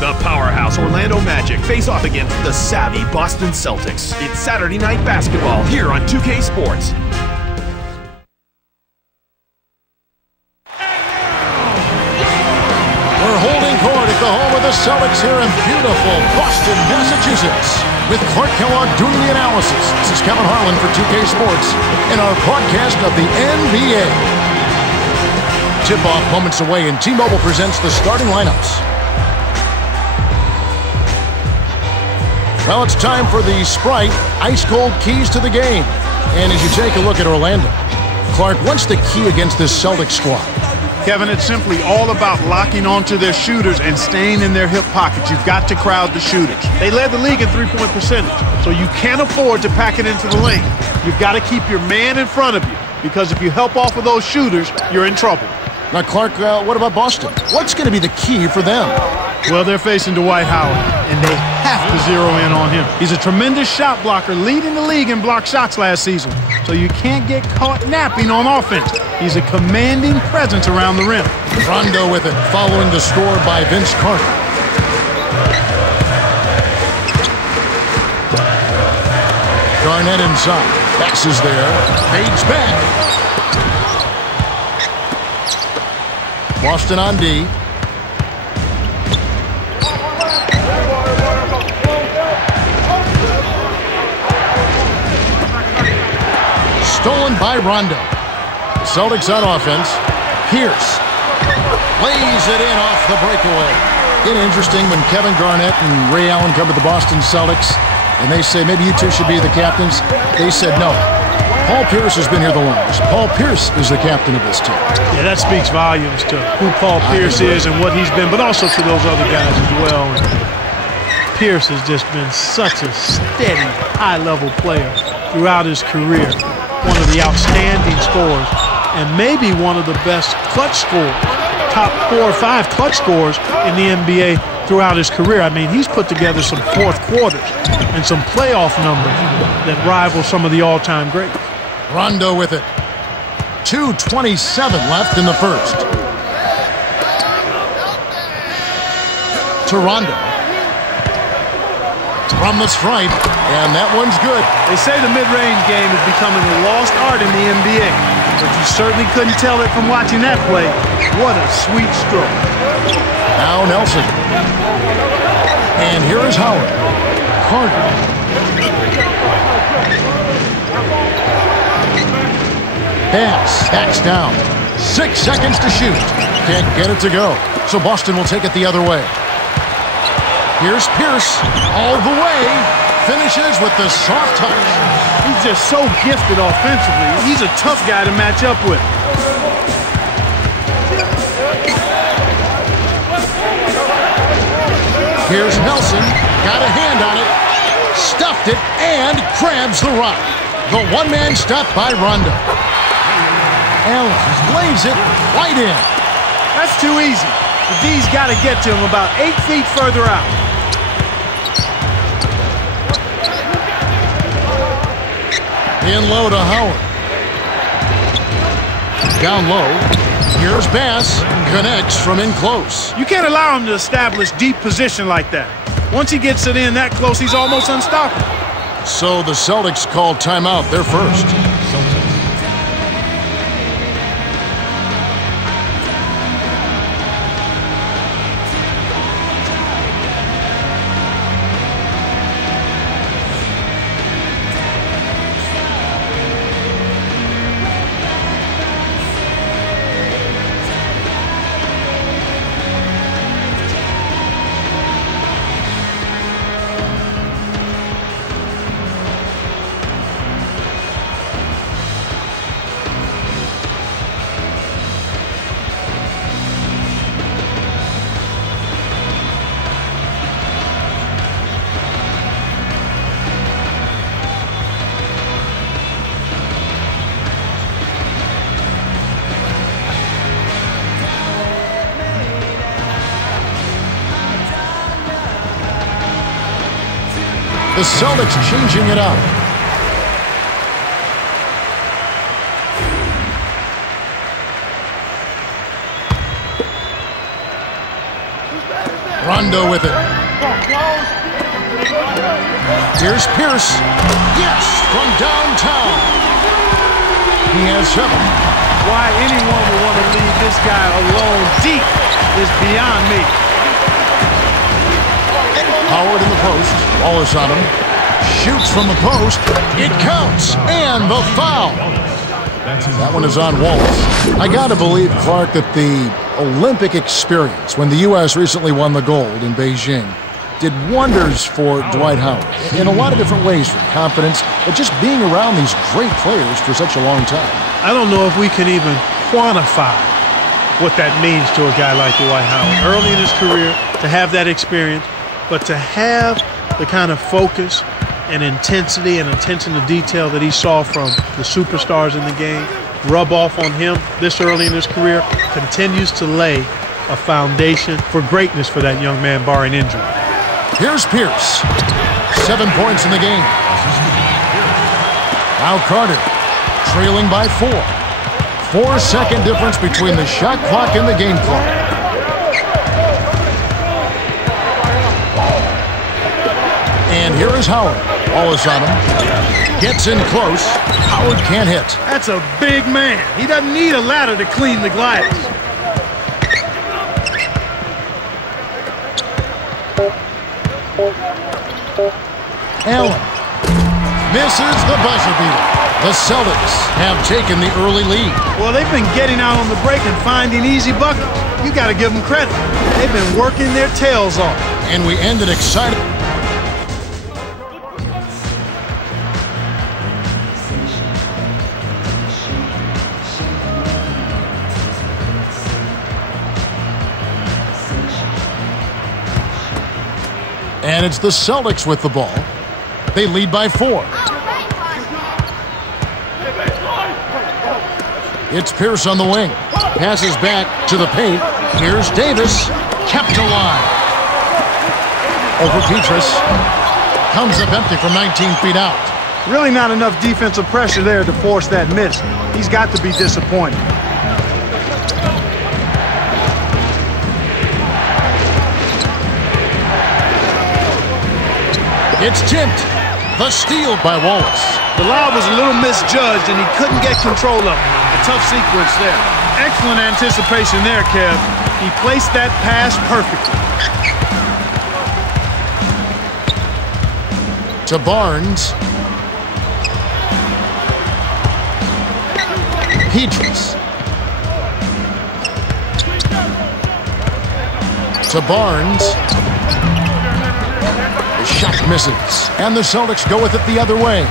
The powerhouse Orlando Magic face off against the savvy Boston Celtics. It's Saturday Night Basketball here on 2K Sports. We're holding court at the home of the Celtics here in beautiful Boston, Massachusetts. With Clark Kellogg doing the analysis, this is Kevin Harlan for 2K Sports in our broadcast of the NBA. Tip-off moments away, and T-Mobile presents the starting lineups. Well, it's time for the Sprite ice-cold keys to the game. And as you take a look at Orlando, Clark, what's the key against this Celtics squad? Kevin, it's simply all about locking onto their shooters and staying in their hip pockets. You've got to crowd the shooters. They led the league in three-point percentage, so you can't afford to pack it into the lane. You've got to keep your man in front of you, because if you help off of those shooters, you're in trouble. Now, Clark, what about Boston? What's going to be the key for them? Well, they're facing Dwight Howard, and they have to zero in on him. He's a tremendous shot blocker, leading the league in blocked shots last season, so you can't get caught napping on offense. He's a commanding presence around the rim. Rondo with it, following the score by Vince Carter. Garnett inside. Passes there. Fades back. Boston on D. Stolen by Rondo. The Celtics on offense. Pierce lays it in off the breakaway. It's interesting when Kevin Garnett and Ray Allen come to the Boston Celtics and they say, maybe you two should be the captains. They said no. Paul Pierce has been here the longest. Paul Pierce is the captain of this team. Yeah, that speaks volumes to who Paul Pierce is and what he's been, but also to those other guys as well. And Pierce has just been such a steady, high-level player throughout his career. One of the outstanding scorers, and maybe one of the best clutch scorers, top 4 or 5 clutch scorers in the NBA throughout his career. I mean, he's put together some fourth quarters and some playoff numbers that rival some of the all-time greats. Rondo with it. 2:27 left in the first. To Rondo. From the stripe, and that one's good. They say the mid-range game is becoming a lost art in the NBA, but you certainly couldn't tell it from watching that play. What a sweet stroke. Now Nelson. And here is Howard. Carter. Pass. Backs down. 6 seconds to shoot. Can't get it to go. So Boston will take it the other way. Here's Pierce. All the way. Finishes with the soft touch. He's just so gifted offensively. He's a tough guy to match up with. Here's Nelson. Got a hand on it. Stuffed it and grabs the rock. The one-man stop by Rondo. Allen lays it right in. That's too easy. The D's got to get to him about 8 feet further out. In low to Howard. Down low. Here's Bass. Connects from in close. You can't allow him to establish deep position like that. Once he gets it in that close, he's almost unstoppable. So the Celtics called timeout. They're first. The Celtics changing it up. Rondo with it. Here's Pierce. Yes, from downtown. He has 7. Why anyone would want to leave this guy alone deep is beyond me. Howard in the post. Wallace on him. Shoots from the post. It counts. And the foul. That one is on Wallace. I got to believe, Clark, that the Olympic experience, when the U.S. recently won the gold in Beijing, did wonders for Dwight Howard in a lot of different ways, from confidence, but just being around these great players for such a long time. I don't know if we can even quantify what that means to a guy like Dwight Howard. Early in his career, to have that experience, but to have the kind of focus and intensity and attention to detail that he saw from the superstars in the game rub off on him this early in his career continues to lay a foundation for greatness for that young man, barring injury. Here's Pierce. 7 points in the game. Now Carter, trailing by 4. 4-second difference between the shot clock and the game clock. And here is Howard. Wallace on him. Gets in close. Howard can't hit. That's a big man. He doesn't need a ladder to clean the glass. Allen misses the buzzer beater. The Celtics have taken the early lead. Well, they've been getting out on the break and finding easy buckets. You got to give them credit. They've been working their tails off. And we ended excited. And it's the Celtics with the ball. They lead by 4. It's Pierce on the wing. Passes back to the paint. Here's Davis. Kept alive. Over Petrus. Comes up empty from 19 feet out. Really not enough defensive pressure there to force that miss. He's got to be disappointed. It's tipped. The steal by Wallace. The lob was a little misjudged, and he couldn't get control of it. A tough sequence there. Excellent anticipation there, Kev. He placed that pass perfectly. To Barnes. Petrus. To Barnes. The shot misses, and the Celtics go with it the other way.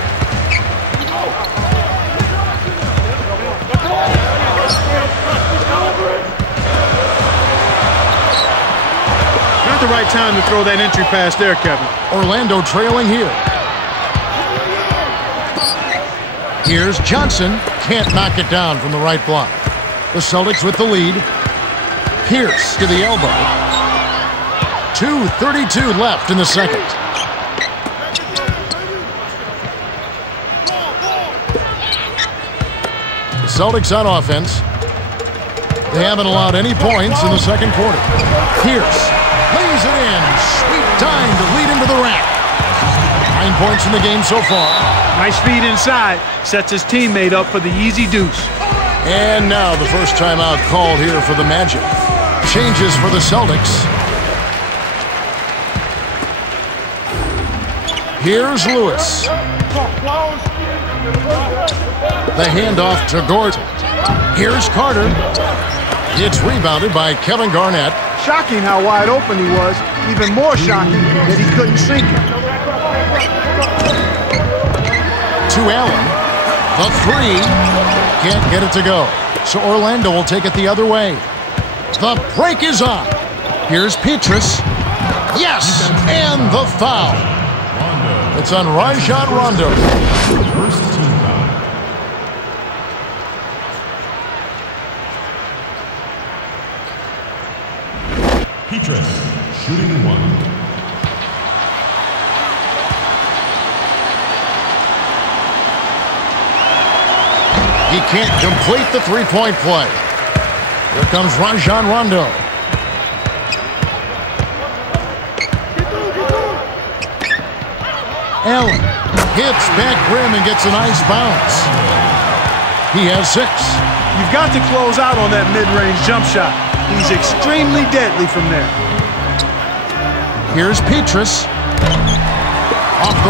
Not the right time to throw that entry pass there, Kevin. Orlando trailing here. Here's Johnson. Can't knock it down from the right block. The Celtics with the lead. Pierce to the elbow. 2:32 left in the second. The Celtics on offense. They haven't allowed any points in the second quarter. Pierce lays it in. Sweet time to lead him to the rack. 9 points in the game so far. Nice feed inside. Sets his teammate up for the easy deuce. And now the first timeout called here for the Magic. Changes for the Celtics. Here's Lewis. The handoff to Gordon. Here's Carter. It's rebounded by Kevin Garnett. Shocking how wide open he was. Even more shocking that he couldn't sink it. To Allen. The 3. Can't get it to go. So Orlando will take it the other way. The break is on. Here's Petrus. Yes! And the foul. It's on Rajon Rondo. First team foul. Petrus, shooting 1. He can't complete the three-point play. Here comes Rajon Rondo. Allen hits back rim and gets a nice bounce. He has 6. You've got to close out on that mid-range jump shot. He's extremely deadly from there. Here's Petrus. Off the